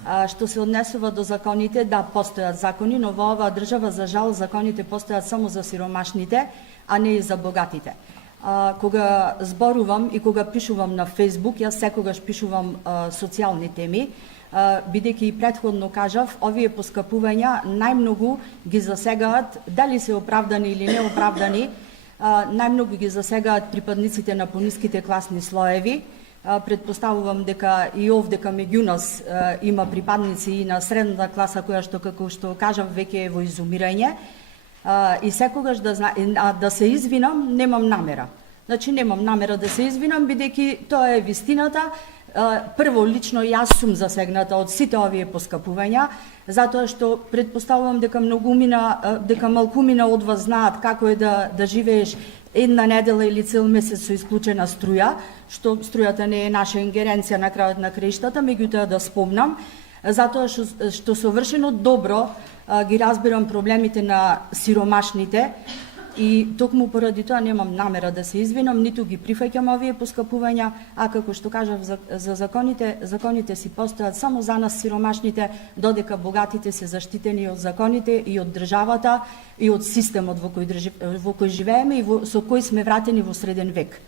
Што се однесува до законите, да, постојат закони, но во оваа држава, за жал, законите постојат само за сиромашните, а не и за богатите. Кога зборувам и кога пишувам на Фејсбук, јас секогаш пишувам социјални теми, бидејќи и претходно кажав, овие поскапувања најмногу ги засегаат, дали се оправдани или неоправдани, најмногу ги засегаат припадниците на пониските класни слоеви. Предпоставувам дека и овде меѓу нас има припадници и на средната класа која што, како што кажав, веќе е во изумирање. И секогаш да се извинам, немам намера. Значи, немам намера да се извинам, бидејќи тоа е вистината. Прво, лично јас сум засегната од сите овие поскапувања, затоа што предпоставувам дека малкумина од вас знаат како е да живееш една недела или цел месец со исклучена струја, што струјата не е наша ингеренција на крајот на краиштата, меѓутоа да спомнам, затоа што совршено добро ги разбирам проблемите на сиромашните и токму поради тоа немам намера да се извинам, ниту ги прифаќам овие поскапувања, а како што кажав за законите си постојат само за нас сиромашните, додека богатите се заштитени од законите и од државата и од системот во кој живееме и со кој сме вратени во среден век.